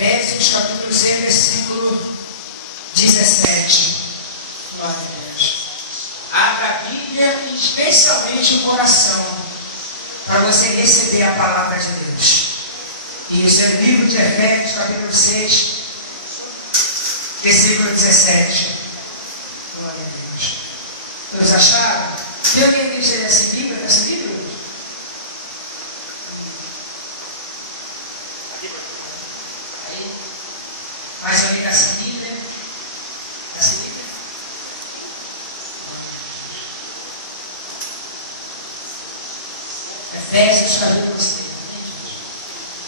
Efésios capítulo 6, versículo 17. Glória a Deus. Abra a Bíblia e especialmente o coração, para você receber a palavra de Deus. E o seu livro de Efésios capítulo 6, versículo 17. Glória a Deus. Todos acharam? Tem alguém que esteja nessa Bíblia? Nessa Bíblia? Aí. Mais alguém nessa Bíblia? Nessa Bíblia? Efésios capítulo 6.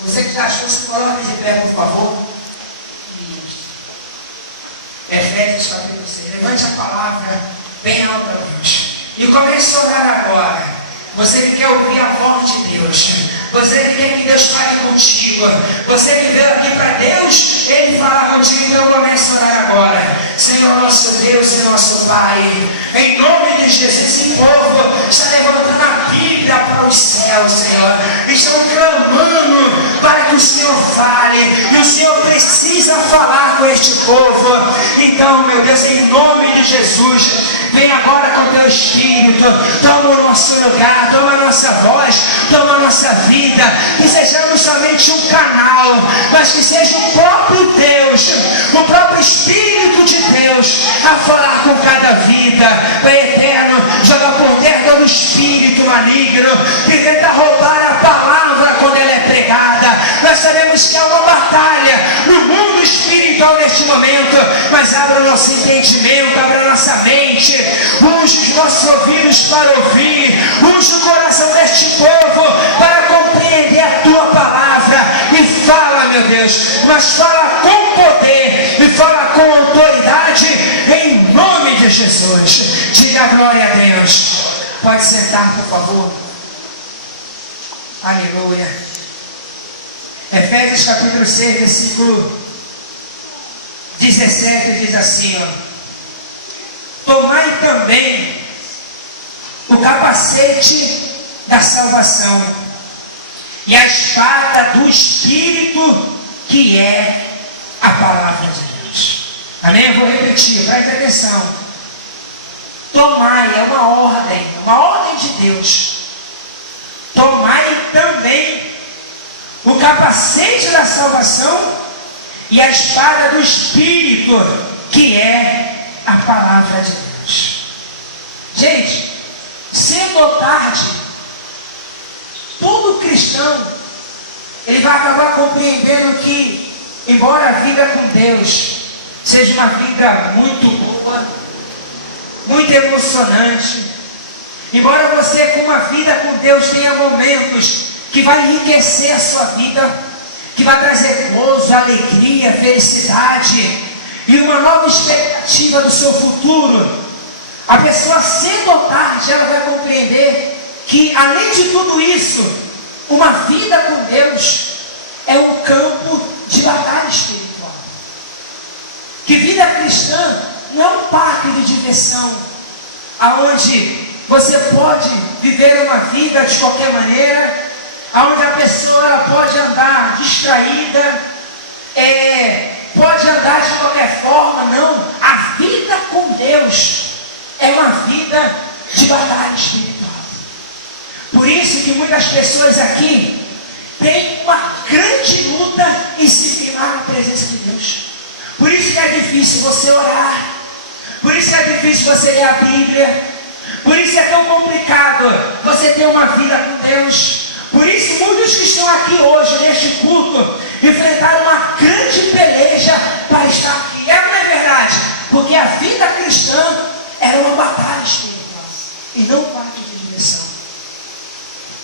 Você que já achou, se coloque de pé, por favor. Efésios capítulo 6. Levante a palavra bem alta a Deus. E comece a orar agora. Você que quer ouvir a voz de Deus. Você que quer que Deus fale contigo. Você que veio aqui para Deus, Ele falar contigo. Então comece a orar agora. Senhor nosso Deus e nosso Pai, em nome de Jesus, esse povo está levantando a Bíblia para os céus, Senhor. Estão clamando para que o Senhor fale. E o Senhor precisa falar com este povo. Então, meu Deus, em nome de Jesus, vem agora com teu Espírito. Toma o nosso lugar, toma a nossa voz, toma a nossa vida. Que sejamos somente um canal, mas que seja o próprio Deus, o próprio Espírito de Deus a falar com cada vida. Pai eterno, joga por terra todo espírito maligno que tenta roubar a palavra quando ela é pregada. Nós sabemos que há uma batalha no mundo espiritual neste momento, mas abra o nosso entendimento, abra a nossa mente, unge os nossos ouvidos para ouvir, unge o coração deste povo para compreender a tua palavra. E fala, meu Deus, mas fala com poder e fala com autoridade em nome de Jesus. Diga glória a Deus. Pode sentar, por favor. Aleluia. Efésios capítulo 6, versículo 17 diz assim, ó: tomai também o capacete da salvação e a espada do Espírito, que é a palavra de Deus. Amém? Eu vou repetir, presta atenção. Tomai é uma ordem de Deus. Tomai também o capacete da salvação e a espada do Espírito, que é a palavra de Deus. Gente, cedo ou tarde, todo cristão, ele vai acabar compreendendo que, embora a vida com Deus seja uma vida muito boa, muito emocionante, embora você com uma vida com Deus tenha momentos que vai enriquecer a sua vida, que vai trazer gozo, alegria, felicidade e uma nova expectativa do seu futuro, a pessoa cedo ou tarde ela vai compreender que, além de tudo isso, uma vida com Deus é um campo de batalha espiritual. Que vida cristã não é um parque de diversão, aonde você pode viver uma vida de qualquer maneira, aonde a pessoa ela pode andar distraída, pode andar de qualquer forma. Não, a vida com Deus é uma vida de batalha espiritual. Por isso que muitas pessoas aqui têm uma grande luta em se firmar na presença de Deus. Por isso que é difícil você orar, por isso que é difícil você ler a Bíblia, por isso é tão complicado você ter uma vida com Deus. Por isso muitos que estão aqui hoje neste culto enfrentaram uma grande peleja para estar aqui. Não é verdade? Porque a vida cristã era uma batalha espiritual e não um parque de diversão.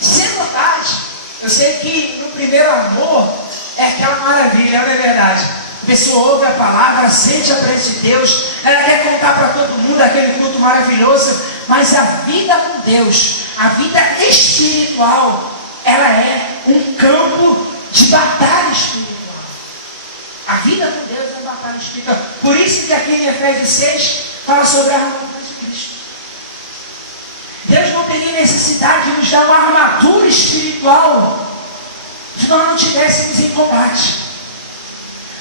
Cedo ou tarde, eu sei que no primeiro amor é aquela maravilha, não é verdade? A pessoa ouve a palavra, sente a presença de Deus, ela quer contar para todo mundo aquele culto maravilhoso, mas a vida com Deus, a vida espiritual, ela é um campo de batalha espiritual. A vida com Deus é uma batalha espiritual. Por isso que aqui em Efésios 6 fala sobre a armadura de Cristo. Deus não teria necessidade de nos dar uma armadura espiritual se nós não estivéssemos em combate.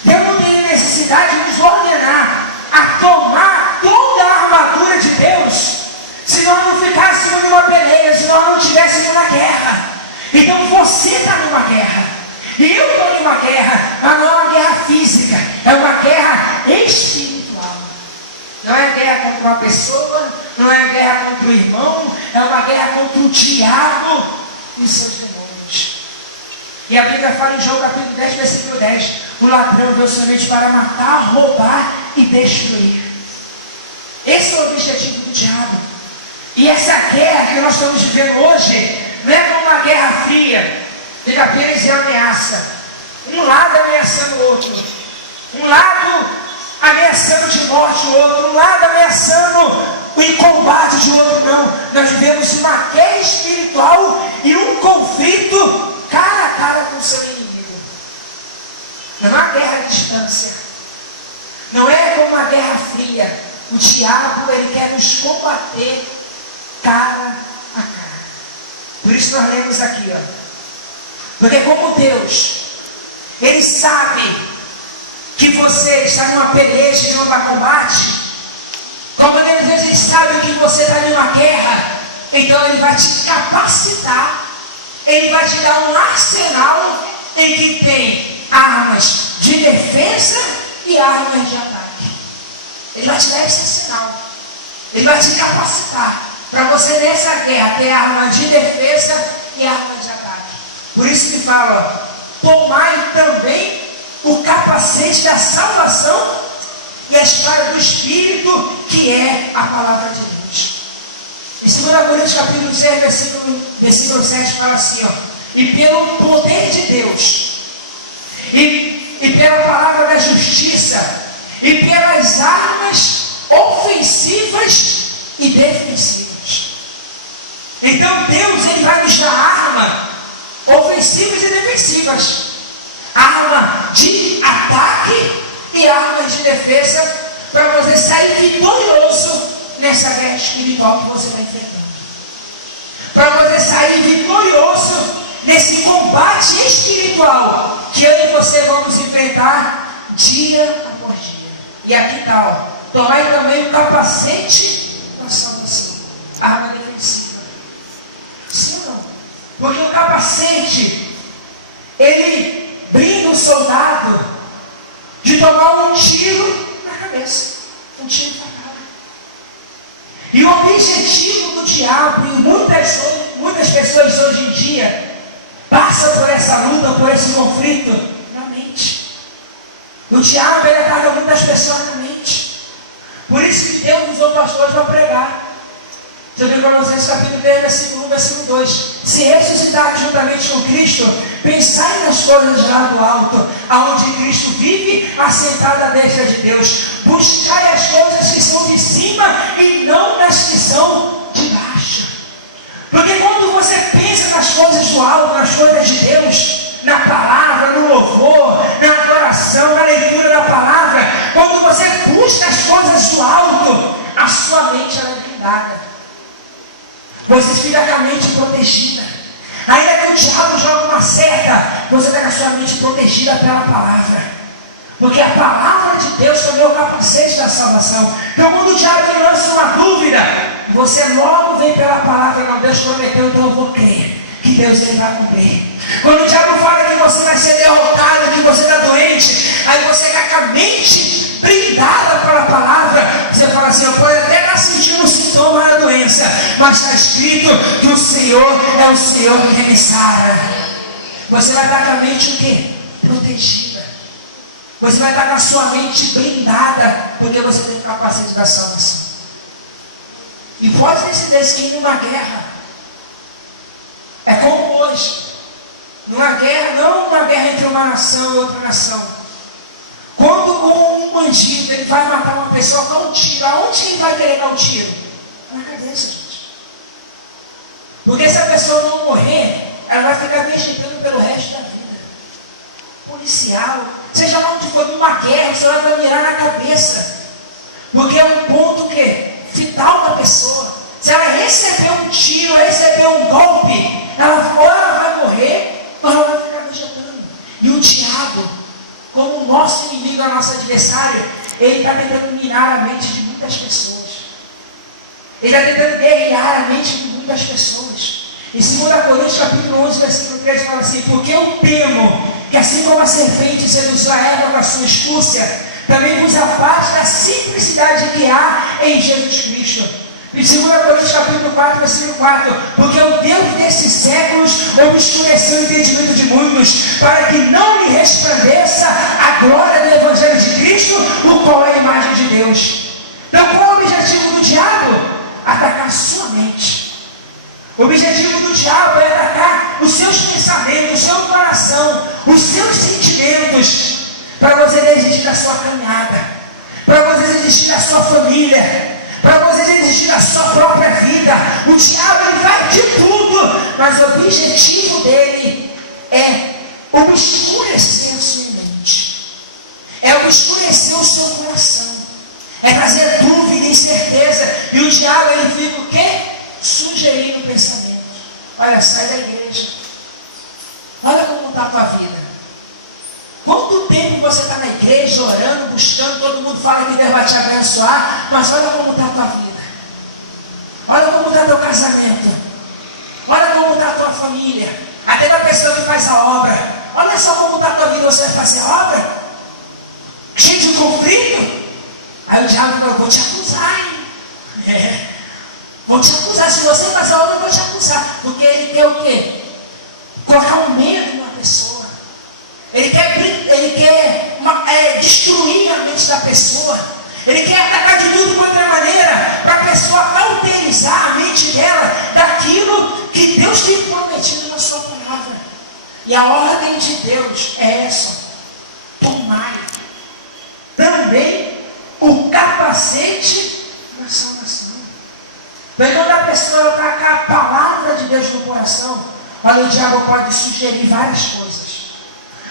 Deus não tem necessidade de nos ordenar a tomar toda a armadura de Deus, se nós não ficássemos numa peleia, se nós não estivéssemos na guerra. Então você está numa guerra, e eu estou numa guerra, mas não é uma guerra física, é uma guerra espiritual. Não é guerra contra uma pessoa, não é guerra contra o irmão, é uma guerra contra o diabo e seus demônios. E a Bíblia fala em João capítulo 10, versículo 10, o ladrão veio somente para matar, roubar e destruir. Esse é o objetivo do diabo. E essa guerra que nós estamos vivendo hoje não é como uma guerra fria, de apenas é ameaça. Um lado ameaçando o outro, um lado ameaçando de morte o outro, um lado ameaçando o combate de outro. Não, nós vivemos uma guerra espiritual e um conflito cara a cara com o seu inimigo. Não é uma guerra à distância, não é como uma guerra fria. O diabo, ele quer nos combater cara a cara. Por isso nós lemos aqui, porque como Deus, Ele sabe que você está numa peleja, em um combate, como Deus, Ele sabe que você está em uma guerra, então Ele vai te capacitar, Ele vai te dar um arsenal em que tem armas de defesa e armas de ataque. Ele vai te dar esse arsenal, Ele vai te capacitar para você nessa guerra ter armas de defesa e armas de ataque. Por isso que fala, tomai também o capacete da salvação e a espada do Espírito, que é a palavra de Deus. Em 2 Coríntios capítulo 6, versículo 7 fala assim, e pelo poder de Deus, e pela palavra da justiça, e pelas armas ofensivas e defensivas. Então Deus, Ele vai nos dar arma ofensivas e defensivas, arma de ataque e armas de defesa, para você sair vitorioso nessa guerra espiritual que você está enfrentando, para você sair vitorioso nesse combate espiritual que eu e você vamos enfrentar dia após dia. E aqui está, tomai também o capacete da salvação, arma defensiva. Sim ou não? Porque o capacete, ele brinda o soldado de tomar um tiro na cabeça, um tiro fatal. E o objetivo do diabo, e muitas pessoas hoje em dia passam por essa luta, por esse conflito na mente. O diabo, ele ataca muitas pessoas na mente. Por isso que Deus usou pastores para pregar. Segundo Colossenses capítulo 3, versículo 1, versículo 2. Se ressuscitar juntamente com Cristo, pensai nas coisas lá do alto, aonde Cristo vive, assentado à destra de Deus. Buscai as coisas que são de cima e não nas que são de baixo. Porque quando você pensa nas coisas do alto, nas coisas de Deus, na palavra, no louvor, na adoração, na leitura da palavra, quando você busca as coisas do alto, a sua mente ela é blindada. Você fica com a mente protegida. Ainda que o diabo jogue uma seta, você está com a sua mente protegida pela palavra. Porque a palavra de Deus também é o capacete da salvação. Então quando o diabo lança uma dúvida, você logo vem pela palavra, não, Deus prometeu, então eu vou crer que Deus ele vai cumprir. Quando o diabo fala que você vai ser derrotado, que você está doente, aí você está com a mente blindada pela palavra, você fala assim, eu posso até estar sentindo o sintoma da doença, mas está escrito que o Senhor é o Senhor que me sara. Você vai estar com a mente o quê? Protegida. Você vai estar com a sua mente blindada, porque você tem capacete da salvação. E pode ter certeza que em uma guerra, é como hoje, numa guerra, não uma guerra entre uma nação e outra nação. Quando um bandido ele vai matar uma pessoa, dá um tiro, aonde ele vai querer dar um tiro? Na cabeça, gente. Porque se a pessoa não morrer, ela vai ficar vegetando pelo resto da vida. Policial, seja lá onde for, numa guerra, você vai mirar na cabeça. Porque é um ponto que vital da pessoa. Se ela receber um tiro, receber um golpe, ou ela vai morrer, ou ela vai ficar vegetando. E o diabo, como nosso inimigo, o nosso adversário, ele está tentando minar a mente de muitas pessoas. Ele está tentando guerrear a mente de muitas pessoas. Em 2 Coríntios capítulo 11, versículo 13, fala assim: porque eu temo que assim como a serpente seduziu a Eva com a sua astúcia, também vos afaste da simplicidade que há em Jesus Cristo. Em 2 Coríntios capítulo 4, versículo 4, porque o Deus desses séculos obscureceu o entendimento de muitos, para que não lhe resplandeça a glória do Evangelho de Cristo, o qual é a imagem de Deus. Então qual é o objetivo do diabo? Atacar a sua mente. O objetivo do diabo é atacar os seus pensamentos, o seu coração, os seus sentimentos, para você desistir da sua caminhada, para você desistir da sua família, para você desistir da sua própria vida. O diabo ele faz de tudo, mas o objetivo dele é obscurecer a sua mente, é obscurecer o seu coração, é trazer dúvida, incerteza. E o diabo ele fica o quê? Sugerindo o pensamento. Olha, sai da igreja. Olha como está a tua vida. Quanto tempo você está na igreja, orando, buscando, todo mundo fala que Deus vai te abençoar, mas olha como está a tua vida. Olha como está teu casamento. Olha como está a tua família. Até da pessoa que faz a obra. Olha só como está a tua vida, você vai fazer a obra? Cheio de conflito. Aí o diabo falou: vou te acusar, hein? Vou te acusar. Se você fazer a obra, eu vou te acusar. Porque ele quer o quê? Colocar um medo numa pessoa. Ele quer destruir a mente da pessoa. Ele quer atacar de tudo quanto é maneira, para a pessoa alterizar a mente dela daquilo que Deus tem prometido na sua palavra. E a ordem de Deus é essa: tomai também o capacete da salvação. Então, quando a pessoa está com a palavra de Deus no coração, olha, o diabo pode sugerir várias coisas.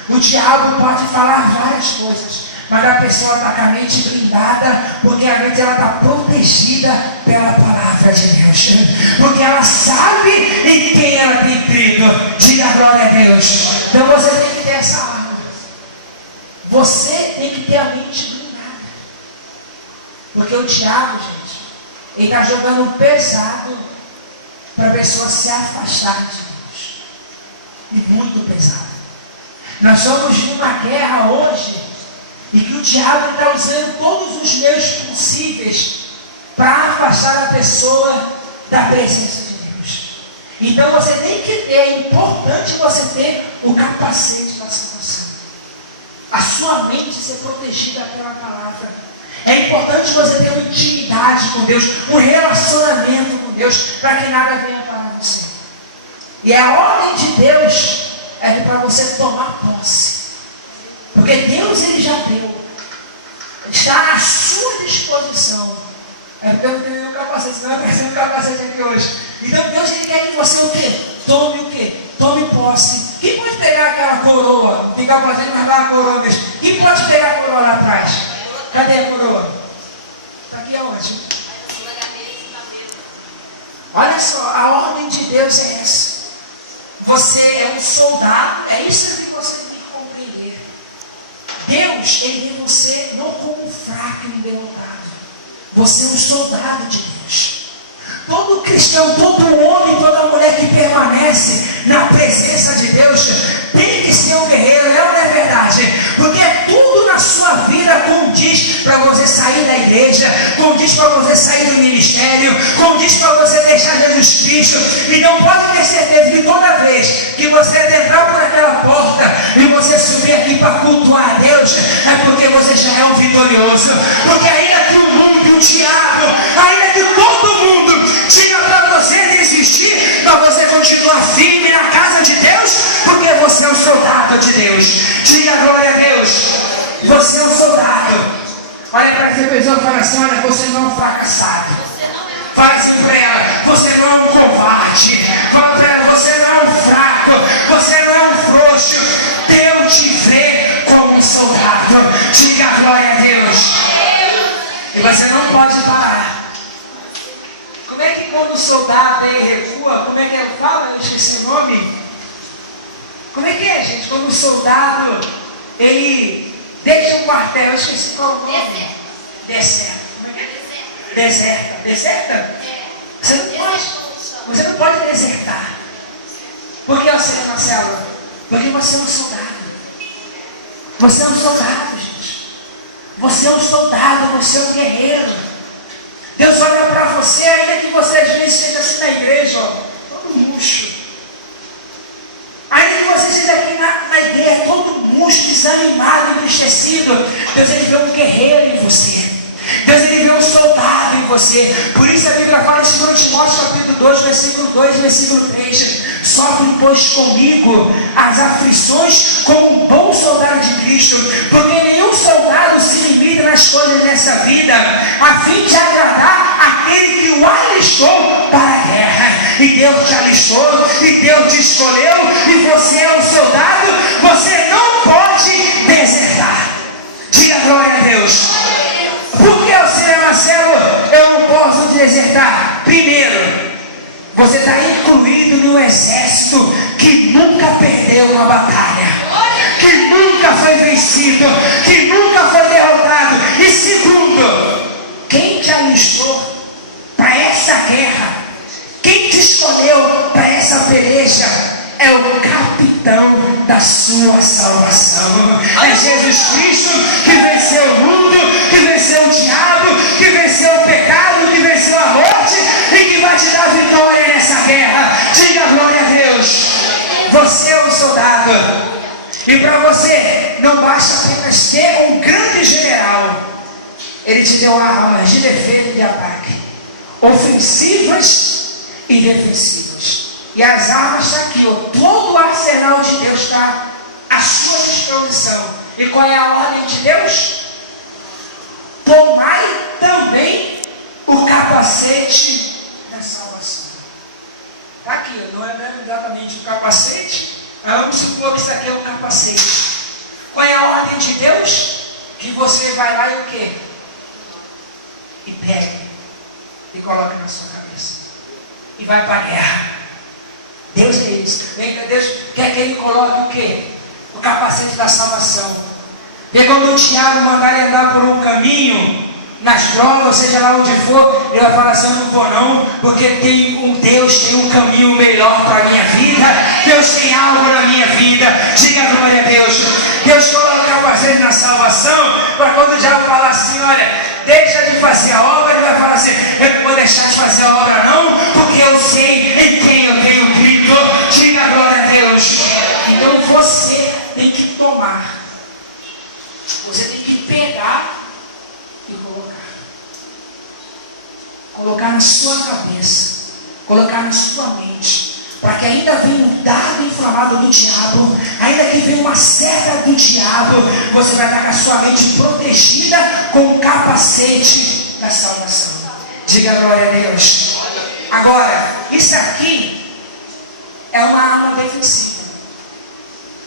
O diabo pode falar várias coisas, mas a pessoa está com a mente blindada, porque a mente está protegida pela palavra de Deus, porque ela sabe em quem ela tem crido. Diga glória a Deus. Então você tem que ter essa arma. Você tem que ter a mente blindada, porque o diabo, gente, ele está jogando pesado para a pessoa se afastar de Deus. E muito pesado. Nós estamos numa guerra hoje, e que o diabo está usando todos os meios possíveis para afastar a pessoa da presença de Deus. Então você tem que ter, é importante você ter o capacete da salvação. A sua mente ser protegida pela palavra. É importante você ter uma intimidade com Deus, um relacionamento com Deus, para que nada venha para você. E a ordem de Deus é para você tomar posse. Porque Deus ele já deu. Está à sua disposição. É porque eu não tenho nenhum capacete, senão eu preciso de um capacete aqui hoje. Então Deus ele quer que você o quê? Tome o quê? Tome posse. Quem pode pegar aquela coroa? Tem capacete, mas dá uma coroa mesmo. Quem pode pegar a coroa lá atrás? Cadê a coroa? Está aqui aonde? Olha só, a ordem de Deus é essa. Você é um soldado, é isso que você tem que compreender. Deus, ele vê você não como fraco e derrotado. Você é um soldado de Deus. Todo cristão, todo homem, toda mulher que permanece na presença de Deus tem que ser um guerreiro, não é verdade? Porque tudo na sua vida condiz para você sair da igreja, condiz para você sair do ministério, condiz para você deixar Jesus Cristo. Então pode ter certeza que toda vez que você entrar por aquela porta e você subir aqui para cultuar a Deus, é porque você já é um vitorioso. Porque ainda que o mundo e o diabo, ainda que todo mundo diga para você desistir, mas você continua firme na casa de Deus, porque você é um soldado de Deus. Diga glória a Deus. Você é um soldado. Olha para essa pessoa e fala assim: olha, você não é um fracassado. Fala assim para ela: você não é um covarde. Fala para ela: você não é um fraco. Você não é um frouxo. Deus te vê como um soldado. Diga glória a Deus. E você não pode parar. Como é que quando o soldado ele recua, como é que ele fala? Eu esqueci o nome. Como é que é, gente? Quando o soldado ele Deixa o quartel, eu esqueci qual o nome. Deserta. Como é que é? Deserta. Deserta? Você não pode desertar. Por que você é na célula? Porque você é um soldado. Você é um soldado, gente. Você é um soldado, você é um guerreiro. Deus olha para você, ainda que você às vezes seja assim na igreja, ó, todo murcho. Ainda que você seja aqui na igreja, todo murcho, desanimado, entristecido, Deus ele vê um guerreiro em você. Deus ele vê um soldado em você. Por isso a Bíblia fala em 2 Timóteo capítulo 2, versículo 2 e versículo 3. Sofre, pois, comigo as aflições como um bom soldado de Cristo, porque nenhum soldado se limita nas coisas dessa vida, a fim de agradar aquele que o alistou para a guerra. E Deus te alistou, e Deus te escolheu, e você é um soldado, você não pode desertar. Diga glória a Deus. Por que o Senhor Marcelo, eu não posso desertar? Primeiro, você está incluído no exército que nunca perdeu uma batalha, que nunca foi vencido, que nunca foi derrotado. E segundo, quem te alistou para essa guerra, quem te escolheu para essa peleja, é o capitão da sua salvação. É Jesus Cristo que venceu o mundo, que venceu o diabo, que venceu o pecado, que venceu a morte e que vai te dar vitória nessa guerra. Diga glória a Deus. Você é um soldado. E para você não basta apenas ter um grande general. Ele te deu armas de defesa e de ataque, ofensivas e defensivas. E as armas estão aqui, ó. Todo o arsenal de Deus está à sua disposição. E qual é a ordem de Deus? Tomai também o capacete da salvação. Está aqui, ó. Não é exatamente o capacete, mas vamos supor que isso aqui é o capacete. Qual é a ordem de Deus? Que você vai lá e o quê? E pega e coloca na sua cabeça e vai para a guerra. Deus é isso. Deus quer que ele coloque o quê? O capacete da salvação. E quando o Tiago mandar ele andar por um caminho, nas drogas, seja lá onde for, ele vai falar assim: eu não vou não, porque tem um Deus, tem um caminho melhor para a minha vida. Deus tem algo na minha vida. Diga glória a Deus. Deus coloca o capacete na salvação, para quando o diabo falar assim: olha, deixa de fazer a obra, ele vai falar assim: eu não vou deixar de fazer a obra não, porque eu sei em quem eu tenho crido. Diga glória a Deus. Então você tem que tomar, você tem que pegar e colocar na sua cabeça, colocar na sua mente, para que ainda venha um dardo inflamado do diabo, ainda que venha uma seta do diabo, você vai estar com a sua mente protegida com o capacete da salvação. Diga glória a Deus. Agora, isso aqui é uma arma defensiva,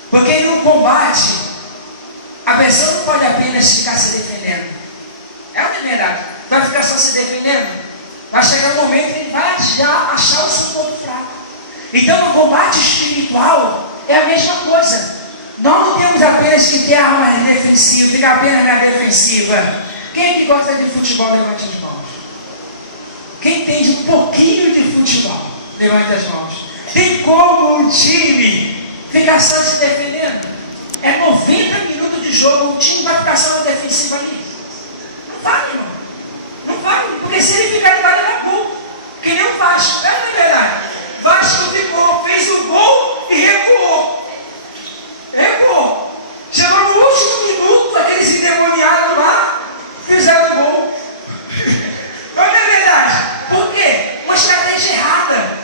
porque no combate a pessoa não pode apenas ficar se defendendo. É uma verdade. Vai ficar só se defendendo, vai chegar um momento que ele vai já achar o seu ponto fraco. Então no combate espiritual é a mesma coisa. Nós não temos apenas que ter armas defensivas, ficar apenas na defensiva. Quem é que gosta de futebol, levante as mãos. Quem entende um pouquinho de futebol, levante as mãos. Tem como o time ficar só se defendendo? É 90 minutos de jogo, o time vai ficar só na defensiva ali. Não vai, irmão. Não vai, porque se ele ficar ligado, ele é gol. Que nem o Vasco, não é verdade? Vasco ficou, fez um gol e recuou. Recuou. Chegou no último minuto, aqueles endemoniados lá fizeram o gol. Não é verdade? Por quê? Uma estratégia errada.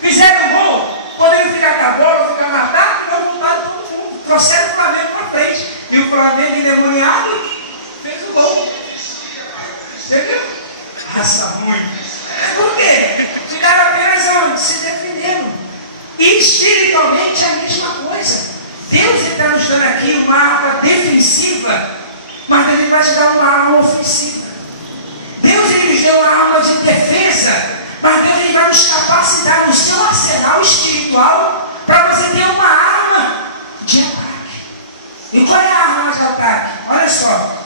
Fizeram o gol, poderiam ficar com a bola, ficar no ataque, não voltaram todo mundo. Trouxeram o Flamengo para frente. E o Flamengo endemoniado fez o gol. Entendeu? Raça ruim. Por quê? Ficaram apenas onde? Se defendendo. E espiritualmente é a mesma coisa. Deus está nos dando aqui uma arma defensiva, mas Deus vai te dar uma arma ofensiva. Deus ele nos deu uma arma de defesa, mas Deus ele vai nos capacitar no seu arsenal espiritual para você ter uma arma de ataque. E qual é a arma arma de ataque. Olha só.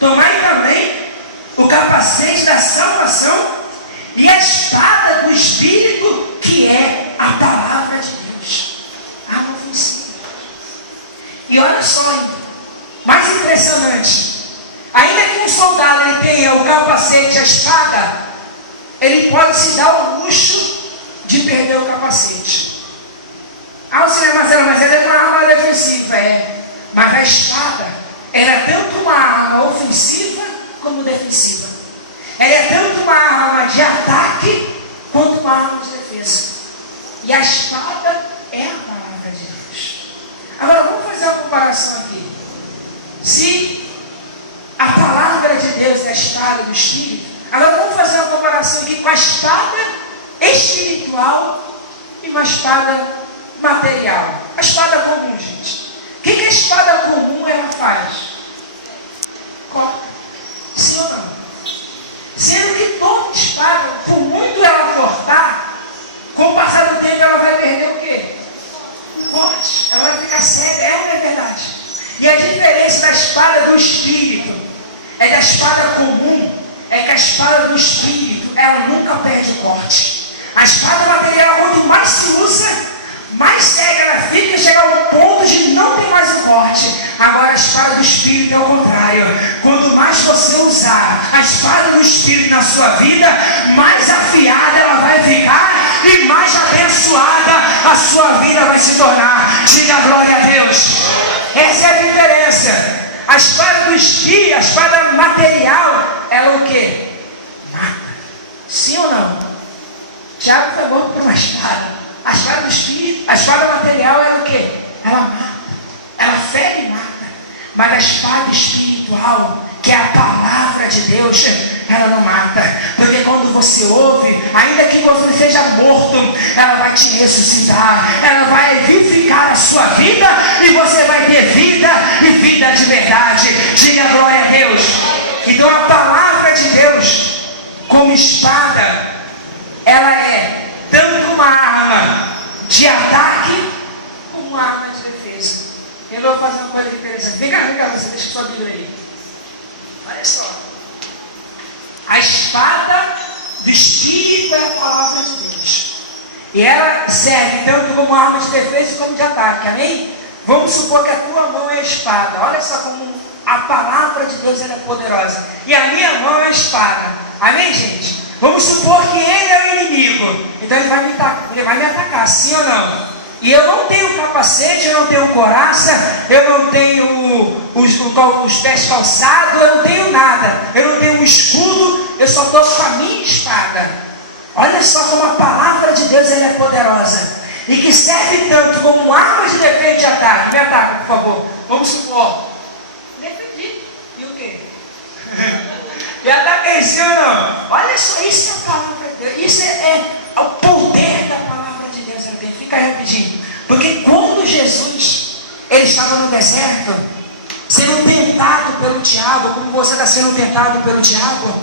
Tomai também o capacete da salvação e a espada do Espírito, que é a palavra de Deus. Arma ofensiva. E olha só, mais impressionante. Ainda que um soldado ele tenha o capacete e a espada, ele pode se dar o luxo de perder o capacete. Ah, o Marcelo, mas ela é uma arma defensiva, é. Mas a espada, ela é tanto uma arma ofensiva como defensiva. Ela é tanto uma arma de ataque quanto uma arma de defesa. E a espada é a palavra de Deus. Agora vamos fazer uma comparação aqui. Se a palavra de Deus é a espada do Espírito, agora vamos fazer uma comparação aqui com a espada espiritual e uma espada material. A espada comum, gente. O que a espada comum ela faz? Corta. Sim ou não? Sendo que toda espada, por muito ela cortar, com o passar do tempo ela vai perder o quê? O corte. Ela vai ficar cega, é ou não é verdade? E a diferença da espada do Espírito é da espada comum, é que a espada do Espírito, ela nunca perde o corte. A espada material, quanto mais se usa, mais cega ela fica, chega ao ponto de não ter mais um corte. Agora a espada do Espírito é o contrário. Quanto mais você usar a espada do Espírito na sua vida, mais afiada ela vai ficar e mais abençoada a sua vida vai se tornar. Diga glória a Deus. Essa é a diferença. A espada do Espírito, a espada material, ela o quê? Mata. Sim ou não? Tiago foi bom para uma espada. A espada do Espírito, a espada material, ela o quê? Ela mata. Ela fere e mata. Mas a espada espiritual, que é a palavra de Deus, ela não mata. Porque quando você ouve, ainda que você seja morto, ela vai te ressuscitar. Ela vai vivificar a sua vida e você vai ter vida e vida de verdade. Diga glória a Deus. Então a palavra de Deus, como espada, ela é tanto uma arma de ataque como uma arma de defesa. Eu vou fazer uma coisa interessante. Vem cá, você deixa sua Bíblia aí. Olha só. A espada do Espírito é a palavra de Deus. E ela serve tanto como arma de defesa como de ataque. Amém? Vamos supor que a tua mão é a espada. Olha só como a palavra de Deus ela é poderosa. E a minha mão é a espada. Amém, gente? Vamos supor que ele é o inimigo. Então ele vai me atacar, sim ou não? E eu não tenho capacete, eu não tenho couraça, eu não tenho os pés calçados, eu não tenho nada. Eu não tenho um escudo, eu só estou com a minha espada. Olha só como a palavra de Deus ela é poderosa. E que serve tanto como arma de defesa e de ataque. Me ataca, por favor. Vamos supor. Defendi. E o quê? Me ataquei, sim ou não? Olha só, isso é a palavra de Deus. Isso é o poder da palavra de Deus. Fica aí rapidinho. Porque quando Jesus ele estava no deserto, sendo tentado pelo diabo, como você está sendo tentado pelo diabo,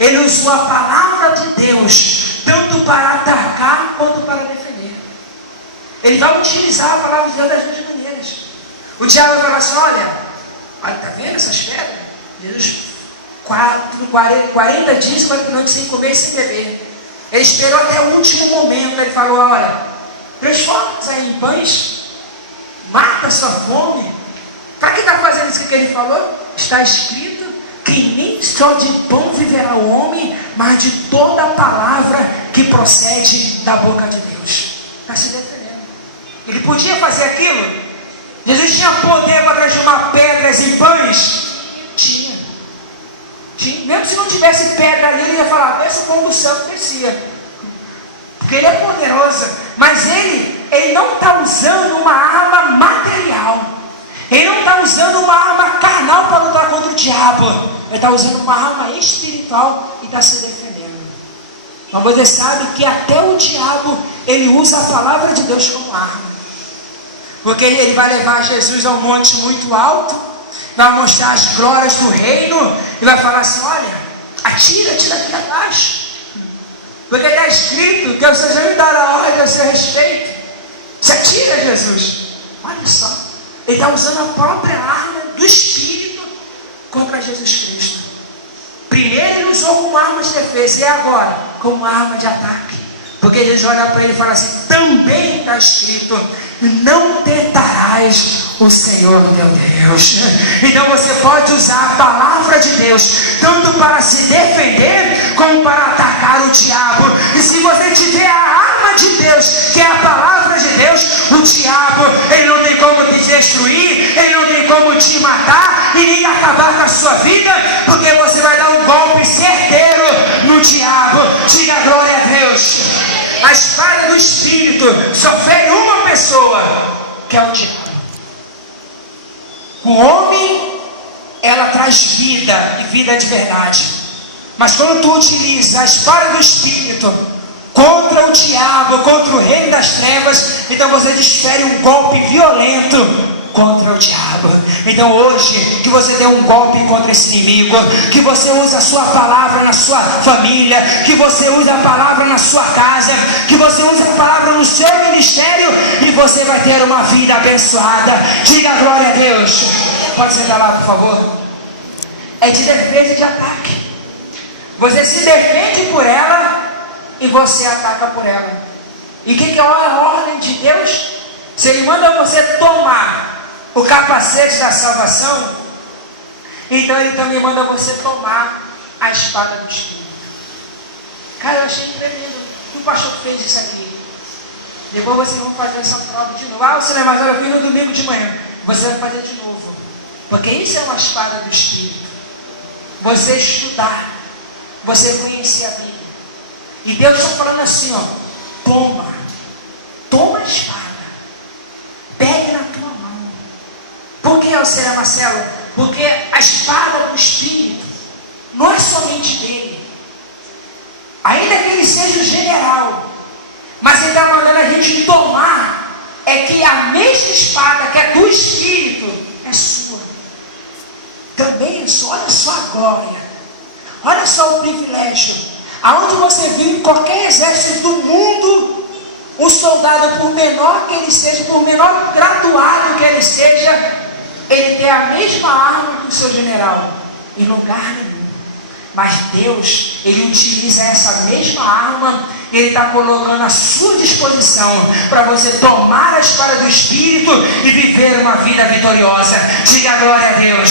ele usou a palavra de Deus, tanto para atacar quanto para defender. Ele vai utilizar a palavra de Deus das duas maneiras. O diabo vai falar assim, olha, está vendo essas pedras? Jesus, 40 dias, 40 noites sem comer e sem beber. Ele esperou até o último momento, ele falou, olha, transforma-os aí em pães, mata a sua fome. Para que está fazendo isso que ele falou? Está escrito que nem só de pão viverá o homem, mas de toda a palavra que procede da boca de Deus. Está se defendendo. Ele podia fazer aquilo? Jesus tinha poder para transformar pedras em pães? Tinha. Mesmo se não tivesse pedra ali, ele ia falar, esse pão do céu descia. Porque ele é poderoso. Mas ele não está usando uma arma material. Ele não está usando uma arma carnal para lutar contra o diabo. Ele está usando uma arma espiritual e está se defendendo. Mas você sabe que até o diabo, ele usa a palavra de Deus como arma. Porque ele vai levar Jesus a um monte muito alto, vai mostrar as glórias do reino, e vai falar assim, olha, atira-te daqui abaixo. Porque está escrito que vocês vão me dar a ordem a seu respeito. Se atira, Jesus. Olha só. Ele está usando a própria arma do Espírito contra Jesus Cristo. Primeiro ele usou como arma de defesa, e agora como arma de ataque. Porque Jesus olha para ele e fala assim: também está escrito, não tentarás o Senhor teu Deus. Então você pode usar a palavra de Deus tanto para se defender como para atacar o diabo. E se você tiver a arma de Deus, que é a palavra de Deus, o diabo, ele não tem como te destruir, ele não tem como te matar e nem acabar com a sua vida, porque você vai dar um golpe certeiro no diabo. Diga glória a Deus. A espada do Espírito só fere uma pessoa, que é o diabo. O homem, ela traz vida, e vida de verdade. Mas quando tu utiliza a espada do Espírito contra o diabo, contra o reino das trevas, então você desfere um golpe violento contra o diabo. Então hoje, que você dê um golpe contra esse inimigo, que você use a sua palavra na sua família, que você use a palavra na sua casa, que você use a palavra no seu ministério, e você vai ter uma vida abençoada. Diga glória a Deus. Pode sentar lá, por favor. É de defesa e de ataque. Você se defende por ela e você ataca por ela. E o que é a ordem de Deus? Se Ele manda você tomar o capacete da salvação, então Ele também manda você tomar a espada do Espírito. Cara, eu achei tremendo que o pastor fez isso aqui. Depois vocês vão fazer essa prova de novo. O cinema, mas eu fiz no domingo de manhã. Você vai fazer de novo, porque isso é uma espada do Espírito. Você estudar, você conhecer a Bíblia. E Deus está falando assim, ó: toma a espada, pegue na tua mão. Por que, Alcina Marcelo? Porque a espada do Espírito não é somente dele. Ainda que ele seja o general, mas ele está mandando a gente tomar, é que a mesma espada que é do Espírito é sua. Também é sua. Olha só a glória, olha só o privilégio. Aonde você viu, em qualquer exército do mundo, um soldado, por menor que ele seja, por menor graduado que ele seja, ele tem a mesma arma que o seu general, em lugar nenhum. Mas Deus, Ele utiliza essa mesma arma, Ele está colocando à sua disposição para você tomar a espada do Espírito e viver uma vida vitoriosa. Diga glória a Deus.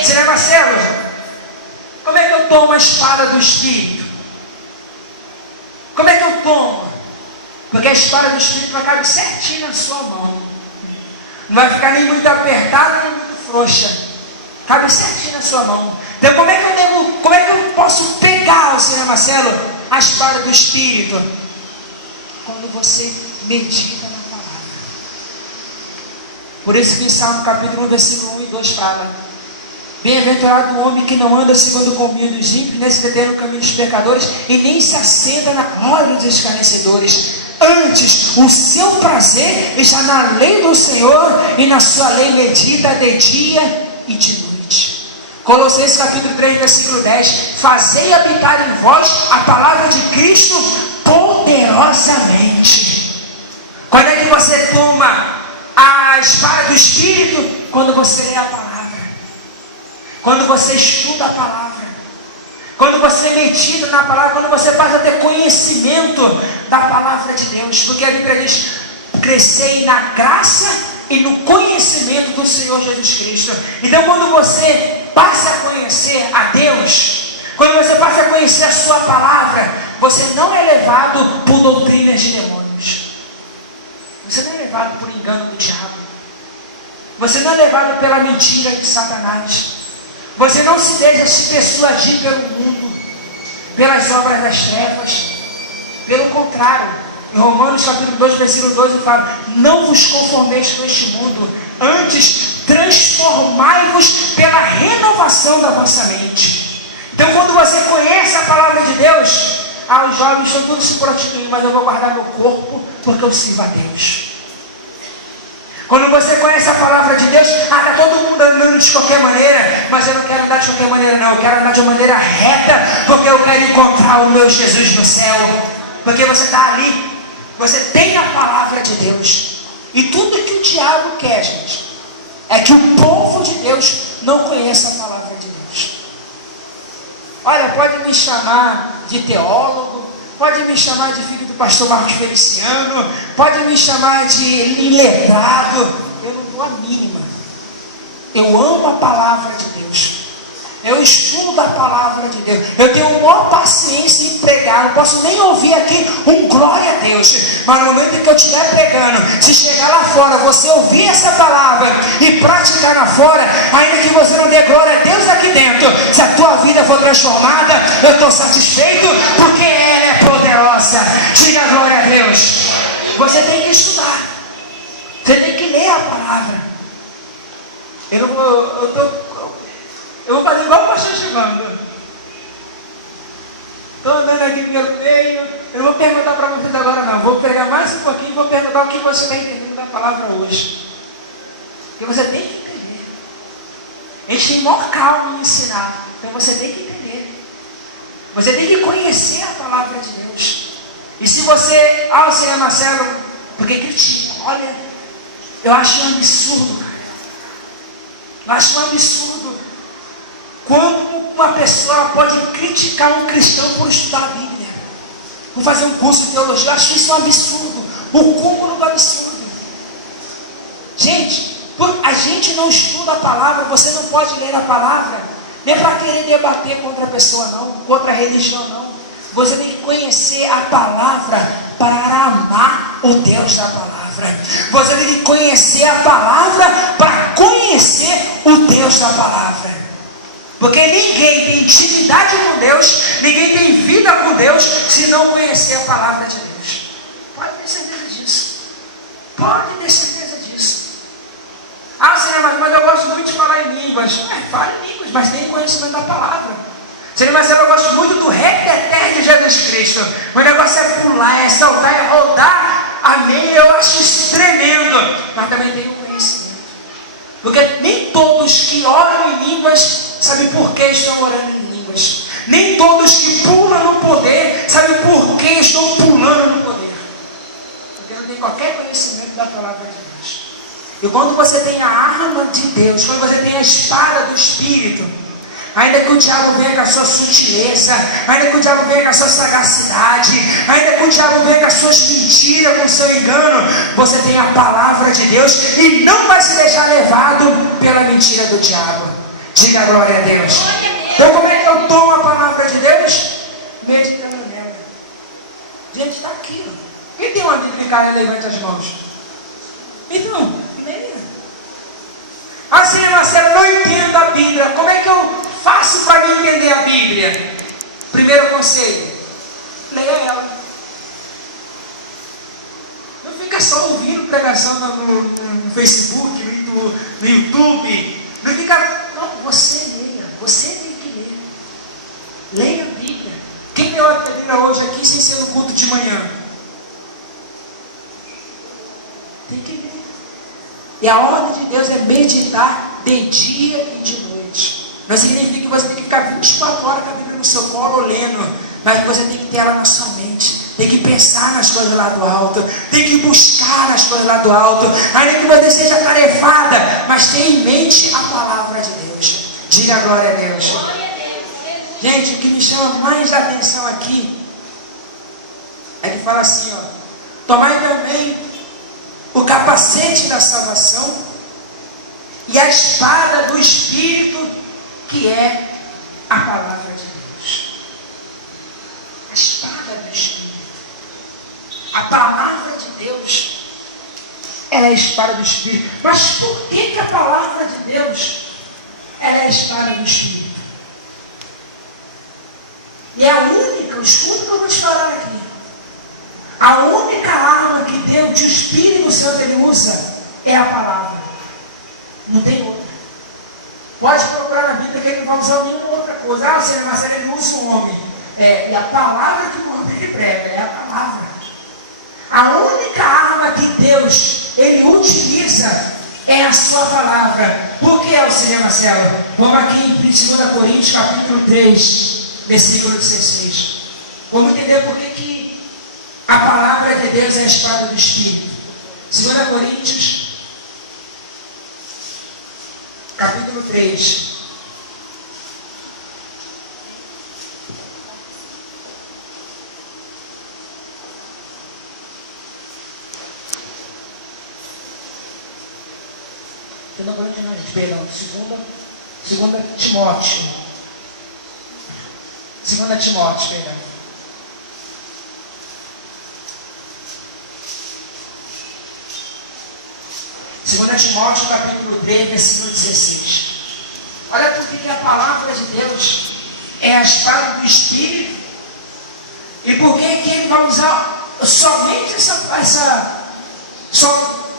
Você, Marcelo, como é que eu tomo a espada do Espírito? Como é que eu tomo? Porque a espada do Espírito vai caber certinho na sua mão. Não vai ficar nem muito apertada, nem muito frouxa. Cabe certinho na sua mão. Então como é que eu posso pegar, Senhor Marcelo, a espada do Espírito? Quando você medita na palavra. Por isso que em Salmo capítulo 1, versículo 1 e 2 fala: bem-aventurado o homem que não anda segundo o caminho dos ímpios, nem se detém no caminho dos pecadores, e nem se assenta na roda dos escarnecedores. Antes, o seu prazer está na lei do Senhor, e na sua lei medita de dia e de noite. Colossenses capítulo 3, versículo 10: fazei habitar em vós a palavra de Cristo poderosamente. Quando é que você toma a espada do Espírito? Quando você lê a palavra, quando você estuda a palavra, quando você medita na palavra, quando você passa a ter conhecimento da palavra de Deus. Porque a Bíblia diz: crescei na graça e no conhecimento do Senhor Jesus Cristo. Então quando você passa a conhecer a Deus, quando você passa a conhecer a sua palavra, você não é levado por doutrinas de demônios, você não é levado por engano do diabo, você não é levado pela mentira de Satanás, você não se deixa se persuadir pelo mundo, pelas obras das trevas. Pelo contrário, em Romanos capítulo 2, versículo 12 fala: não vos conformeis com este mundo, antes transformai-vos pela renovação da vossa mente. Então quando você conhece a palavra de Deus, os jovens estão todos se prostituindo, mas eu vou guardar meu corpo porque eu sirvo a Deus. Quando você conhece a palavra de Deus, está todo mundo andando de qualquer maneira, mas eu não quero andar de qualquer maneira não, eu quero andar de uma maneira reta, porque eu quero encontrar o meu Jesus no céu. Porque você está ali, você tem a palavra de Deus. E tudo que o diabo quer, gente, é que o povo de Deus não conheça a palavra de Deus. Olha, pode me chamar de teólogo, pode me chamar de filho do pastor Marcos Feliciano, pode me chamar de iletrado, eu não dou a mínima. Eu amo a palavra de Deus. Eu estudo a palavra de Deus. Eu tenho maior paciência em pregar. Não posso nem ouvir aqui um glória a Deus. Mas no momento em que eu estiver pregando, se chegar lá fora, você ouvir essa palavra e praticar lá fora, ainda que você não dê glória a Deus aqui dentro, se a tua vida for transformada, eu estou satisfeito, porque ela é poderosa. Diga glória a Deus. Você tem que estudar. Você tem que ler a palavra. Eu vou fazer igual o pastor Chivando. Estou andando aqui pelo meio. Eu não vou perguntar para vocês agora não. Vou pregar mais um pouquinho e vou perguntar o que você está entendendo da palavra hoje. Porque você tem que entender. A gente tem maior calma em ensinar. Então você tem que entender. Você tem que conhecer a palavra de Deus. E se você... o Senhor Marcelo, porque critica. Olha, eu acho um absurdo, cara. Eu acho um absurdo quando uma pessoa pode criticar um cristão por estudar a Bíblia, por fazer um curso de teologia. Eu acho isso um absurdo, o cúmulo do absurdo. Gente, a gente não estuda a palavra, você não pode ler a palavra, nem para querer debater contra a pessoa não, contra a religião não. Você tem que conhecer a palavra para amar o Deus da palavra. Você tem que conhecer a palavra para conhecer o Deus da palavra. Porque ninguém tem intimidade com Deus, ninguém tem vida com Deus, se não conhecer a palavra de Deus. Pode ter certeza disso. Pode ter certeza disso. Senhor, mas eu gosto muito de falar em línguas. Fale em línguas, mas tenha conhecimento da palavra. Senhor, mas eu gosto muito do reteté de Jesus Cristo. O negócio é pular, é saltar, é rodar. Amém, eu acho isso tremendo. Mas também tenho conhecimento. Porque nem todos que oram em línguas sabem por que estão orando em línguas. Nem todos que pulam no poder sabem por que estão pulando no poder. Porque não tem qualquer conhecimento da palavra de Deus. E quando você tem a arma de Deus, quando você tem a espada do Espírito, ainda que o diabo venha com a sua sutileza, ainda que o diabo venha com a sua sagacidade, ainda que o diabo venha com as suas mentiras, com o seu engano, você tem a palavra de Deus e não vai se deixar levado pela mentira do diabo. Diga glória a Deus. Então como é que eu tomo a palavra de Deus? Meditando nela. Gente, está aqui. Quem tem uma Bíblia em casa, levante as mãos. Então, leia. Senhor Marcelo, eu não entendo a Bíblia. Como é que eu faço para mim entender a Bíblia? Primeiro conselho: leia ela. Não fica só ouvindo pregação no Facebook, no YouTube. Não fica. Não, você leia. Você tem que ler. Leia a Bíblia. Quem leu a Bíblia hoje aqui sem ser no culto de manhã? Tem que ler. E a ordem de Deus é meditar de dia e de noite. Não significa que você tem que ficar 24 horas com a Bíblia no seu colo lendo, mas você tem que ter ela na sua mente. Tem que pensar nas coisas lá do alto. Tem que buscar nas coisas lá do alto. Ainda que você seja tarefada, mas tenha em mente a palavra de Deus. Diga glória a Deus. Gente, o que me chama mais a atenção aqui é que fala assim, tomai também o capacete da salvação e a espada do Espírito, que é a palavra de Deus. A espada do Espírito. A palavra de Deus, ela é a espada do Espírito. Mas por que a palavra de Deus, ela é a espada do Espírito? E é a única, escuta o que eu vou te falar aqui. A única arma que Deus, que o Espírito Santo ele usa, é a palavra. Não tem outra. Pode procurar na Bíblia que ele não vai usar nenhuma outra coisa. O Senhor Marcelo ele usa o homem. E a palavra que o homem ele prega é a palavra. A única arma que Deus ele utiliza é a sua palavra. Por que, Senhor Marcelo? Vamos aqui em 2 Coríntios capítulo 3, versículo 16. Vamos entender por que a palavra de Deus é a espada do Espírito. 2 Coríntios capítulo 3. Não, perdão, segunda Timóteo. 2 Timóteo, perdão. Segunda Timóteo, capítulo 3, versículo 16. Olha por que a palavra de Deus é a espada do Espírito e por que ele vai usar somente só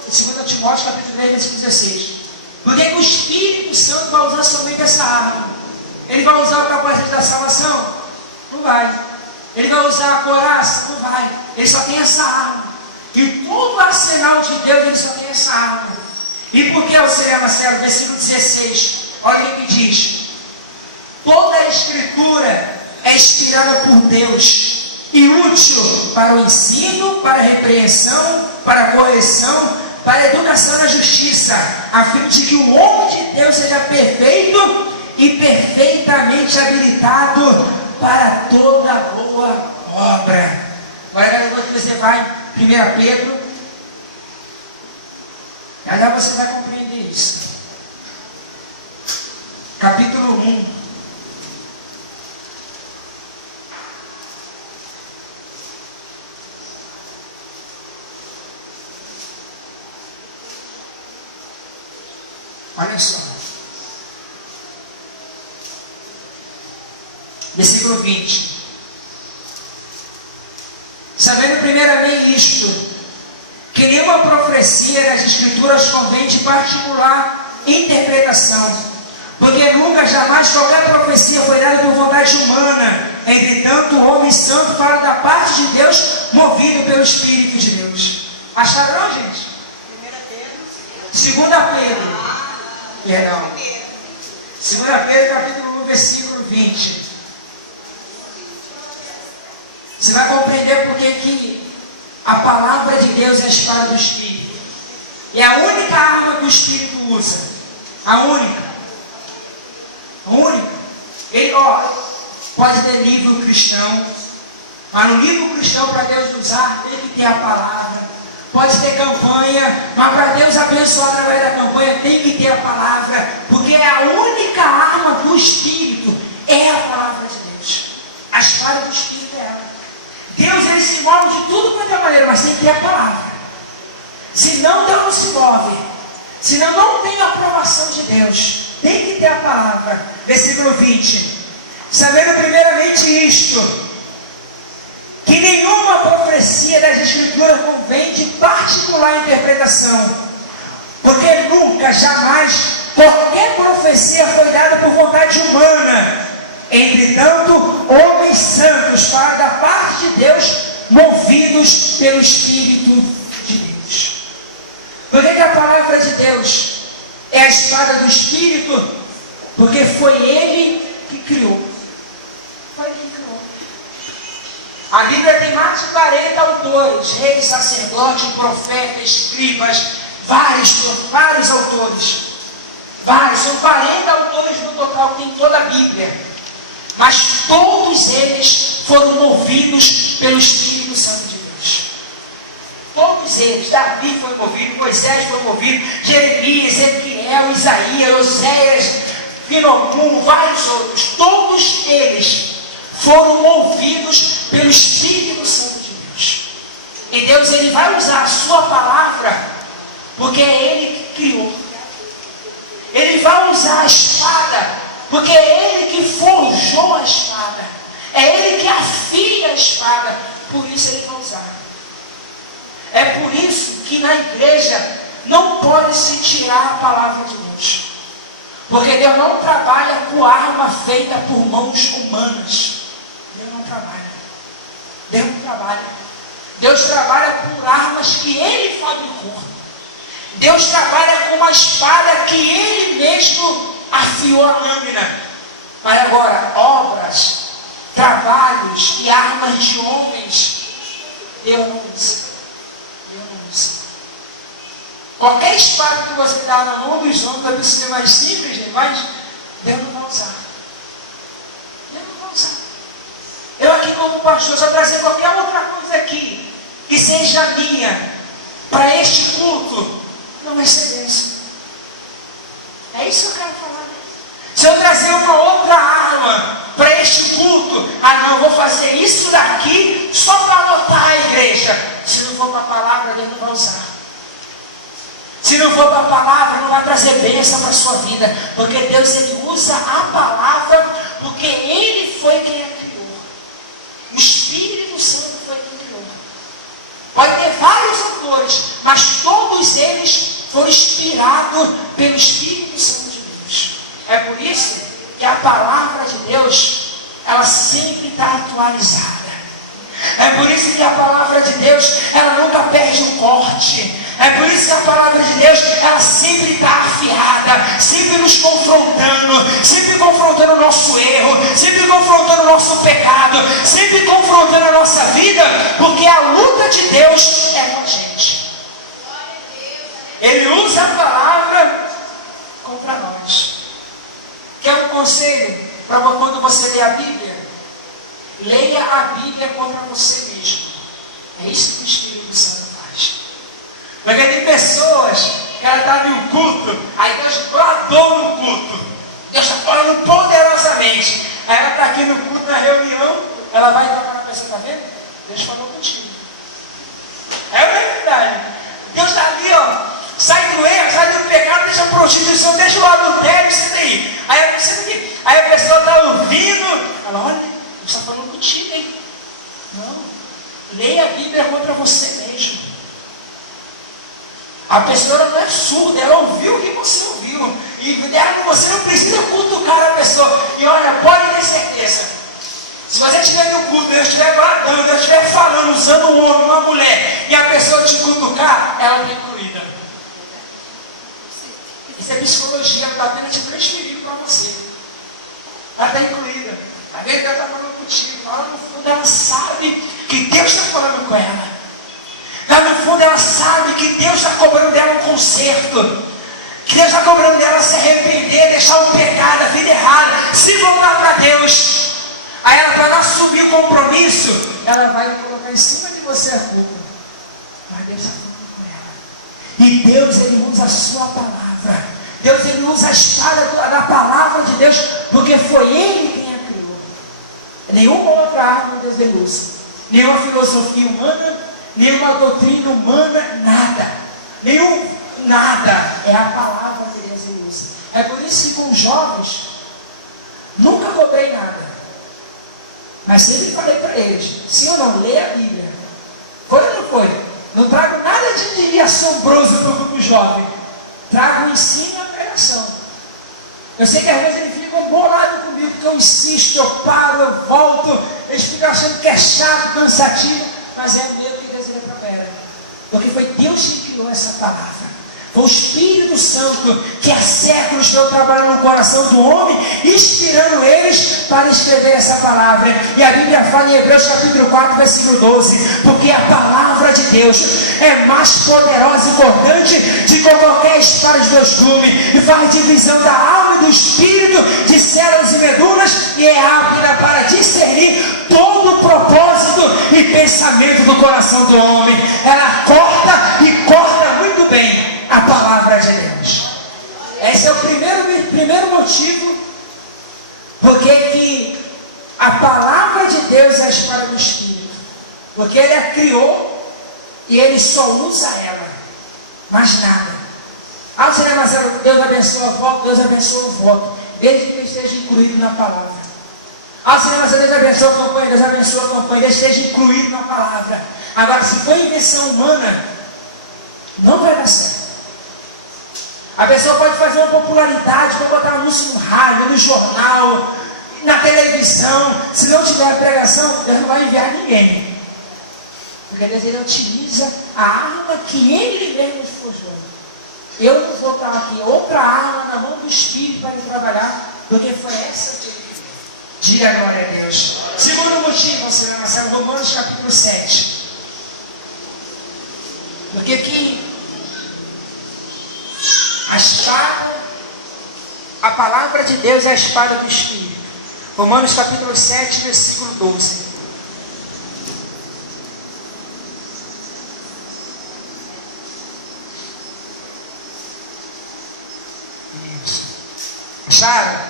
2 Timóteo, capítulo 3, versículo 16. Por que o Espírito Santo vai usar somente essa arma? Ele vai usar o capacete da salvação? Não vai. Ele vai usar a couraça? Não vai. Ele só tem essa arma. E todo o arsenal de Deus, ele só tem essa arma. E por que, auxiliar Marcelo? Versículo 16. Olha o que diz. Toda a Escritura é inspirada por Deus e útil para o ensino, para a repreensão, para a correção, para a educação na justiça, a fim de que o homem de Deus seja perfeito e perfeitamente habilitado para toda boa obra. Agora, garoto, você vai em 1 Pedro, e já você vai compreender isso. Capítulo 1. Olha só. Versículo 20. Sabendo primeiramente isto, que nenhuma profecia das Escrituras convém de particular interpretação, porque nunca, jamais qualquer profecia foi dada por vontade humana. Entretanto, o homem santo fala da parte de Deus, movido pelo Espírito de Deus. Acharam, gente? 2 Pedro. Perdão. 2 Pedro, capítulo 1, versículo 20. Você vai compreender porque que a palavra de Deus é a espada do Espírito. É a única arma que o Espírito usa. A única. A única. Ele, pode ter livro cristão, mas no livro cristão, para Deus usar, tem que ter a palavra. Pode ter campanha, mas para Deus abençoar através da campanha, tem que ter a palavra, porque é a única arma do Espírito, é a palavra de Deus. A espada do Espírito é ela. Deus, ele se move de tudo quanto é maneira, mas tem que ter a palavra. Senão Deus não se move. Senão não tem a aprovação de Deus. Tem que ter a palavra. Versículo 20. Sabendo primeiramente isto, que nenhuma profecia das Escrituras convém de particular interpretação, porque nunca, jamais, qualquer profecia foi dada por vontade humana. Entretanto, homens santos falam da parte de Deus, movidos pelo Espírito de Deus. Por que a palavra de Deus é a espada do Espírito? Porque foi Ele que criou. Foi Ele que criou. A Bíblia tem mais de 40 autores, reis, sacerdotes, profetas, escribas, vários autores. São 40 autores no total que tem toda a Bíblia. Mas todos eles foram movidos pelo Espírito Santo de Deus. Todos eles. Davi foi movido, Moisés foi movido, Jeremias, Ezequiel, Isaías, Oséias, Finomum, vários outros. Todos eles foram movidos pelo Espírito Santo de Deus. E Deus, ele vai usar a sua palavra, porque é Ele que criou. Ele vai usar a espada, porque é Ele que forjou a espada. É Ele que afia a espada. Por isso Ele vai usar. É por isso que na igreja não pode se tirar a palavra de Deus. Porque Deus não trabalha com arma feita por mãos humanas. Deus não trabalha. Deus não trabalha. Deus trabalha por armas que Ele fabricou. Deus trabalha com uma espada que Ele mesmo afiou a lâmina. Mas agora, obras, trabalhos e armas de homens, Deus não usa. Deus não usa. Qualquer espada que você dá na mão dos homens, vai ser mais simples, mas Deus não vai usar. Deus não vai usar. Eu aqui como pastor, se eu trazer qualquer outra coisa aqui, que seja minha, para este culto, não vai ser bênção. É isso que eu quero falar. Se eu trazer uma outra arma para este culto, não, eu vou fazer isso daqui só para lotar a igreja. Se não for para a palavra, Deus não vai usar. Se não for para a palavra, não vai trazer bênção para a sua vida. Porque Deus, Ele usa a palavra, porque Ele foi quem a criou. O Espírito Santo foi quem criou. Pode ter vários autores, mas todos eles foram inspirados pelo Espírito Santo de Deus. É por isso que a palavra de Deus, ela sempre está atualizada. É por isso que a palavra de Deus, ela nunca perde o corte. É por isso que a palavra de Deus, ela sempre está afiada, sempre nos confrontando, sempre confrontando o nosso erro, sempre confrontando o nosso pecado, sempre confrontando a nossa vida, porque a luta de Deus é com a gente. Ele usa a palavra contra nós. Quer um conselho para quando você lê a Bíblia? Leia a Bíblia contra você mesmo. É isso que o Espírito Santo faz. Porque tem pessoas que ela está em um culto, aí Deus bradou no culto. Deus está falando poderosamente. Aí ela está aqui no culto, na reunião, ela vai tocar na pessoa, está vendo? Deus falou contigo. É verdade. Deus está ali, ó. Sai do erro, sai do pecado, deixa a prostituição, deixa o adultério, senta aí. Aí a pessoa está ouvindo, ela olha, Deus está falando contigo, hein? Não. Leia a Bíblia contra você mesmo. A pessoa não é surda, ela ouviu o que você ouviu. E você não precisa cutucar a pessoa. E olha, pode ter certeza. Se você estiver no culto, Deus estiver bradando, Deus estiver falando, usando um homem, uma mulher, e a pessoa te cutucar, ela está incluída. Isso é psicologia, ela está apenas te transferindo para você. Ela está incluída. A vez que ela está falando contigo, lá no fundo ela sabe que Deus está falando com ela. Lá no fundo ela sabe que Deus está cobrando dela um conserto. Que Deus está cobrando dela se arrepender, deixar o pecado, a vida errada, se voltar para Deus. Aí ela vai assumir o compromisso, ela vai colocar em cima de você a culpa. Mas Deus está falando com ela. E Deus, Ele usa a sua palavra. Deus, Ele usa a espada da palavra de Deus, porque foi Ele quem a criou. Nenhuma outra arma Deus Ele usa. Nenhuma filosofia humana, nenhuma doutrina humana, nada. Nada. É a palavra que Deus Ele usa. É por isso que com os jovens, nunca cobrei nada. Mas sempre falei para eles, sim ou não, leia a Bíblia. Foi ou não foi? Não trago nada de assombroso para o grupo jovem. Trago o ensino e a pregação. Eu sei que às vezes eles ficam bolados comigo, porque eu insisto, eu paro, eu volto. Eles ficam achando que é chato, cansativo. Mas é meu que Deus recupera. Porque foi Deus que criou essa palavra. Foi o Espírito Santo que há séculos veio trabalhando no coração do homem, inspirando eles para escrever essa palavra. E a Bíblia fala em Hebreus capítulo 4, versículo 12, porque a palavra de Deus é mais poderosa e cortante de qualquer espada de dois gumes, e faz divisão da alma e do espírito, de células e medulas, e é apta para discernir todo o propósito e pensamento do coração do homem. Ela corta e corta muito bem a palavra de Deus. Esse é o primeiro motivo porque que a palavra de Deus é a espada do Espírito. Porque Ele a criou e Ele só usa ela, mais nada. Você não Marcelo, Deus abençoa a voto, Deus abençoa o voto, desde que esteja incluído na palavra. Você não Marcelo, Deus abençoa a campanha, Deus abençoa a campanha, desde que esteja incluído na palavra. Agora, se for invenção humana, não vai dar certo. A pessoa pode fazer uma popularidade, pode botar anúncio no rádio, no jornal, na televisão. Se não tiver a pregação, Deus não vai enviar ninguém. Porque Deus, Ele utiliza a arma que Ele mesmo forjou. Eu não vou estar aqui, outra arma na mão do Espírito para Ele trabalhar, porque foi essa que Ele criou. Diga a glória a Deus. Segundo motivo, Senhor Marcelo, Romanos capítulo 7. Porque que A espada, a palavra de Deus é a espada do Espírito. Romanos capítulo 7, versículo 12. Acharam?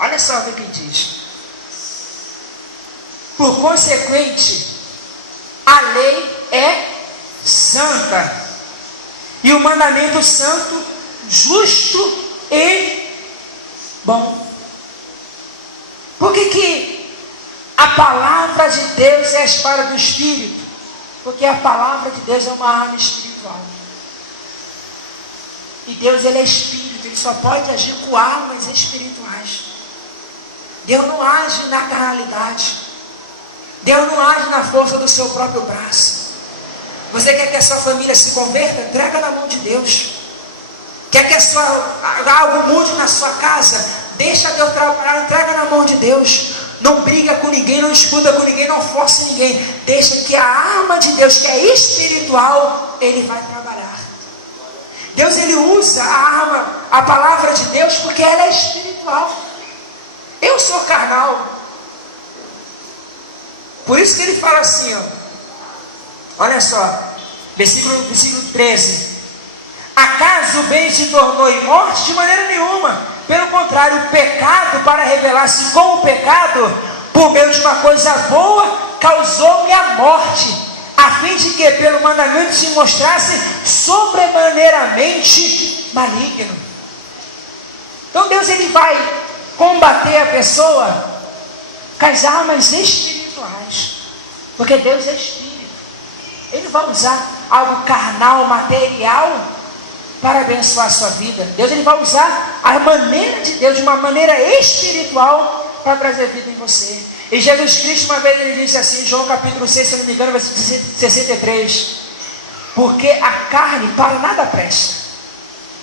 Olha só o que diz. Por consequente, a lei é santa, e o mandamento santo, justo e bom. Por que a palavra de Deus é a espada do Espírito? Porque a palavra de Deus é uma arma espiritual. E Deus, ele é Espírito, ele só pode agir com armas espirituais. Deus não age na carnalidade. Deus não age na força do seu próprio braço. Você quer que a sua família se converta? Entrega na mão de Deus. Quer que algo mude na sua casa? Deixa Deus trabalhar, entrega na mão de Deus. Não briga com ninguém, não disputa com ninguém, não force ninguém. Deixa que a arma de Deus, que é espiritual, ele vai trabalhar. Deus, ele usa a arma, a palavra de Deus, porque ela é espiritual. Eu sou carnal. Por isso que ele fala assim, ó. Olha só, versículo 13. Acaso o bem se tornou em morte? De maneira nenhuma. Pelo contrário, o pecado, para revelar-se com o pecado, por meio de uma coisa boa, causou-me a morte, a fim de que pelo mandamento se mostrasse sobremaneiramente maligno. Então Deus, ele vai combater a pessoa com as armas espirituais, porque Deus é Espírito. Ele vai usar algo carnal, material, para abençoar a sua vida. Deus, ele vai usar a maneira de Deus, de uma maneira espiritual, para trazer vida em você. E Jesus Cristo, uma vez, ele disse assim, em João capítulo 6, se não me engano, versículo 63, porque a carne para nada presta,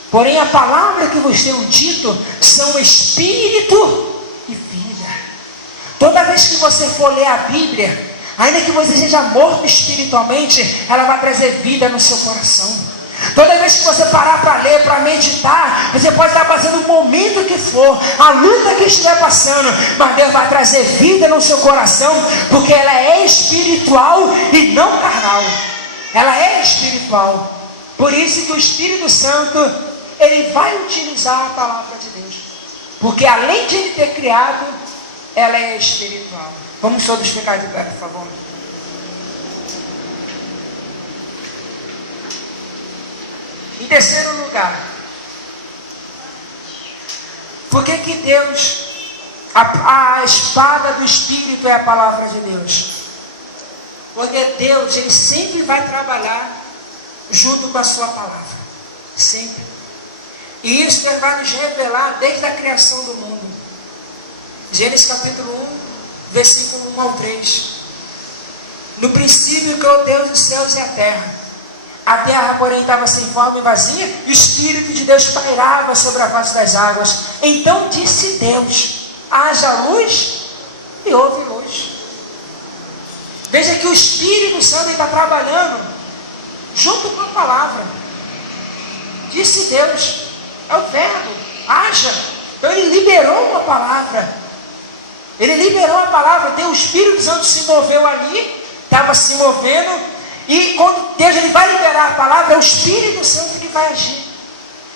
porém a palavra que vos tenho dito são espírito e vida. Toda vez que você for ler a Bíblia, ainda que você seja morto espiritualmente, ela vai trazer vida no seu coração. Toda vez que você parar para ler, para meditar, você pode estar passando o momento que for, a luta que estiver passando, mas Deus vai trazer vida no seu coração, porque ela é espiritual e não carnal. Ela é espiritual. Por isso que o Espírito Santo, ele vai utilizar a palavra de Deus, porque além de ele ter criado, ela é espiritual. Vamos todos ficar de pé, por favor. Em terceiro lugar, por que que Deus, a espada do Espírito é a palavra de Deus? Porque Deus, ele sempre vai trabalhar junto com a sua palavra. Sempre. E isso ele vai nos revelar desde a criação do mundo. Gênesis capítulo 1, versículo 1 ao 3. No princípio criou Deus os céus e a terra. A terra, porém, estava sem forma e vazia, e o Espírito de Deus pairava sobre a face das águas. Então disse Deus, haja luz, e houve luz. Veja que o Espírito Santo está trabalhando junto com a palavra. Disse Deus, é o verbo, haja. Então ele liberou uma palavra. Ele liberou a palavra, o Espírito Santo se moveu ali, estava se movendo. E quando Deus, ele vai liberar a palavra, é o Espírito Santo que vai agir.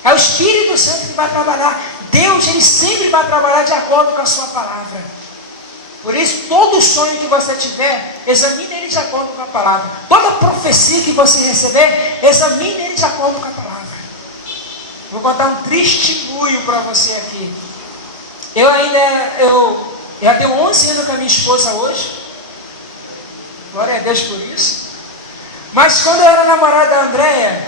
É o Espírito Santo que vai trabalhar. Deus, ele sempre vai trabalhar de acordo com a sua palavra. Por isso, todo sonho que você tiver, examine ele de acordo com a palavra. Toda profecia que você receber, examine ele de acordo com a palavra. Vou contar um testemunho para você aqui. Eu já tenho 11 anos com a minha esposa hoje. Glória a Deus por isso. Mas quando eu era namorada da Andréia,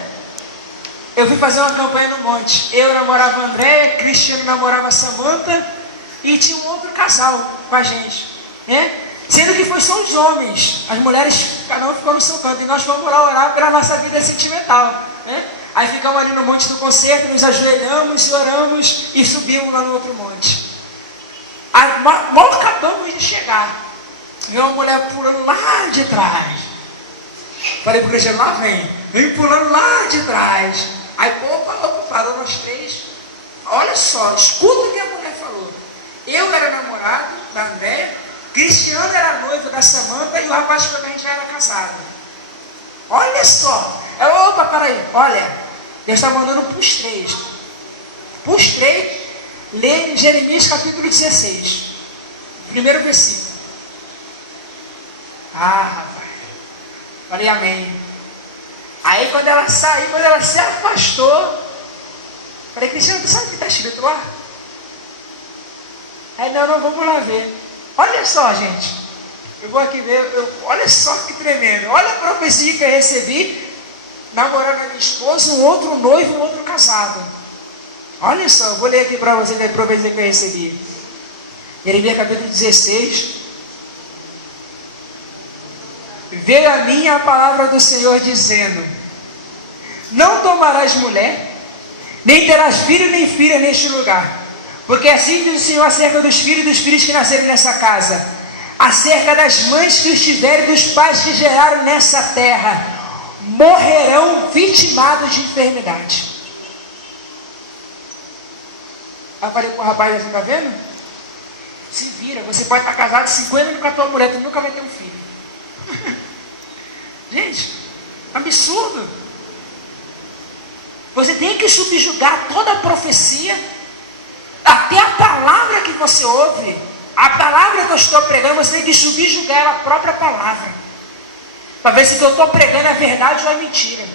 eu fui fazer uma campanha no monte. Eu namorava a Andréia, Cristiano namorava a Samanta, e tinha um outro casal com a gente, né? Sendo que foi só os homens, as mulheres, cada um ficou no seu canto, e nós fomos lá orar pela nossa vida sentimental, né? Aí ficamos ali no monte do concerto, nos ajoelhamos, oramos e subimos lá no outro monte. Aí, mal acabamos de chegar, veio uma mulher pulando lá de trás. Falei pro Cristiano, lá vem pulando lá de trás. Aí parou nós três. Olha só, escuta o que a mulher falou. Eu era namorado da Andréia, Cristiano era noivo da Samanta e o rapaz que a gente já era casado. Olha só. Opa, peraí, olha, Deus está mandando para os três. Para os três, lê Jeremias capítulo 16, primeiro versículo. Rapaz, falei amém. Aí quando ela saiu, quando ela se afastou, falei, Cristiano, tu sabe o que está escrito lá? Aí não, vamos lá ver. Olha só, gente, eu vou aqui ver, olha só que tremendo. Olha a profecia que eu recebi, namorando a minha esposa, um outro noivo, um outro casado. Olha só, eu vou ler aqui para vocês a profecia que eu recebi. Jeremias capítulo 16. Veio a mim a palavra do Senhor dizendo: não tomarás mulher, nem terás filho nem filha neste lugar, porque assim diz o Senhor acerca dos filhos que nascerem nessa casa, acerca das mães que os tiverem, dos pais que geraram nessa terra, morrerão vitimados de enfermidade. Aí eu falei para o rapaz assim, tá vendo? Se vira, você pode estar casado 50 anos com a tua mulher, tu nunca vai ter um filho. Gente, absurdo. Você tem que subjugar toda a profecia, até a palavra que você ouve, a palavra que eu estou pregando, você tem que subjugar ela, a própria palavra, para ver se o que eu estou pregando é verdade ou é mentira.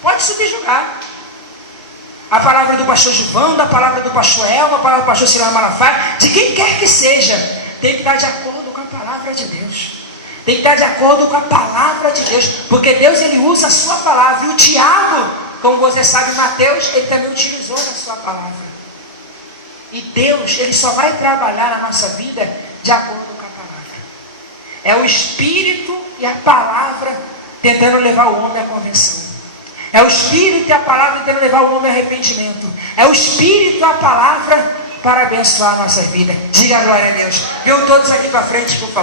Pode subjugar. A palavra do pastor Givão, da palavra do pastor Elma, a palavra do pastor Silvio Malafaia, de quem quer que seja, tem que estar de acordo com a palavra de Deus. Tem que estar de acordo com a palavra de Deus, porque Deus ele usa a sua palavra. E o Tiago, como você sabe, Mateus, ele também utilizou a sua palavra. E Deus, ele só vai trabalhar na nossa vida de acordo com a palavra. É o Espírito e a palavra tentando levar o homem à convenção. É o Espírito e a palavra tentando levar o homem ao arrependimento. É o Espírito e a palavra para abençoar a nossa vida. Diga a glória a Deus. Venham todos aqui para frente, por favor.